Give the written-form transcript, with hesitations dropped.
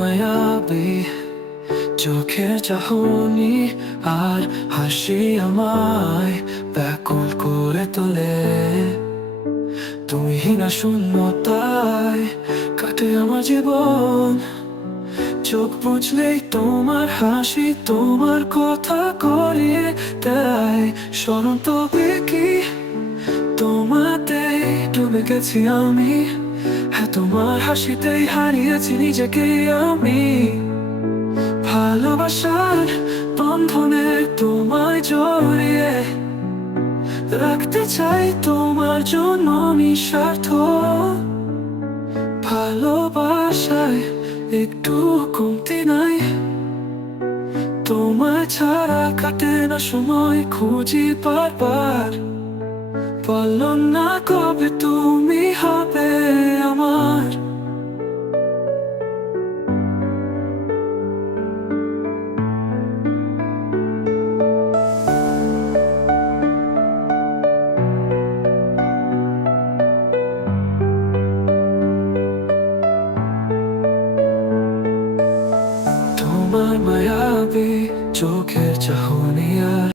মায়াবী চোখের চাহনি আর হাসি আমায় ব্যাকুল করে তোলে। তুমি না শূন্যতায় কাটে আমার জীবন, চোখ বুঝলেই তোমার হাসি তোমার কথা করিয়ে দেয় স্মরণ। তবে কি তোমাতেই ডুবে গেছি আমি, হ্যাঁ তোমার হাসিতেই হারিয়েছি নিজেকে আমি। ভালোবাসার বন্ধনে তোমায় জড়িয়ে রাখতে চাই তোমার জন্য নিঃস্বার্থ। ভালোবাসায় একটু কমতি নাই, তোমায় ছাড়া কাটে না সময়, খুঁজি বারবার। বলো না কবে তুমি হবে আমার। তোমার মায়াবী চোখের চাহনি আর